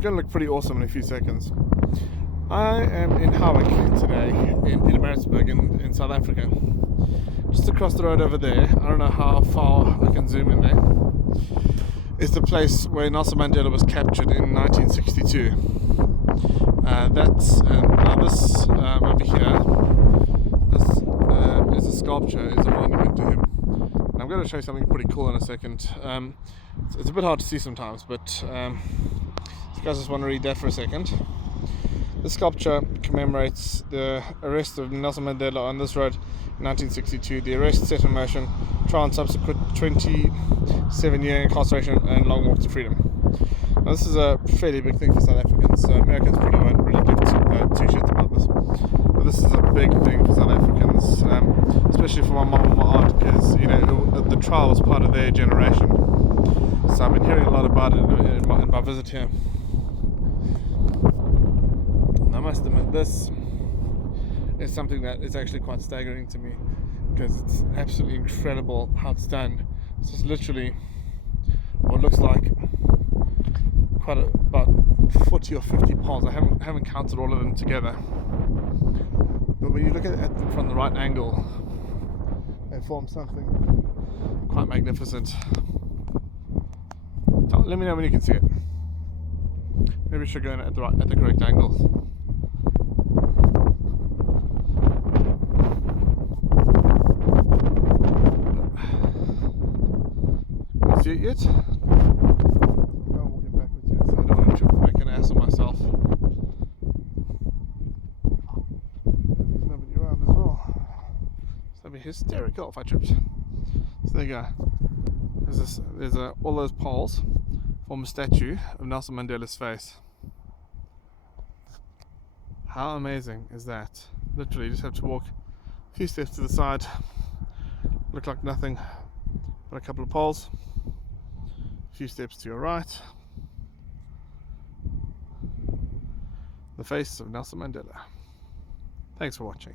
It's going to look pretty awesome in a few seconds. I am in Howick today, in Pietermaritzburg in South Africa. Just across the road over there, I don't know how far I can zoom in there, is the place where Nelson Mandela was captured in 1962. Now this over here, this is a sculpture, is a monument to him. And I'm going to show you something pretty cool in a second. It's a bit hard to see sometimes, but if you guys just want to read that for a second. This sculpture commemorates the arrest of Nelson Mandela on this road in 1962. The arrest set in motion trial and subsequent 27-year incarceration and long walk to freedom. Now, this is a fairly big thing for South Africans. Americans probably won't really give two shits about this, but this is a big thing for South Africans, especially for my mum and my aunt, because the trial was part of their generation. So I've been hearing a lot about it in my visit here. And I must admit, this is something that is actually quite staggering to me, because it's absolutely incredible how it's done. This is literally what looks like about 40 or 50 poles. I haven't counted all of them together, but when you look at them from the right angle, they form something quite magnificent. So let me know when you can see it. Maybe we should go in at the correct angles. Can you see it yet? I'm walking backwards here, so I don't want to make an ass of myself. There's nobody around as well. So that'd be hysterical if I tripped. So there you go. There's all those poles form a statue of Nelson Mandela's face. How amazing is that? Literally, you just have to walk a few steps to the side. Look like nothing but a couple of poles. A few steps to your right. The face of Nelson Mandela. Thanks for watching.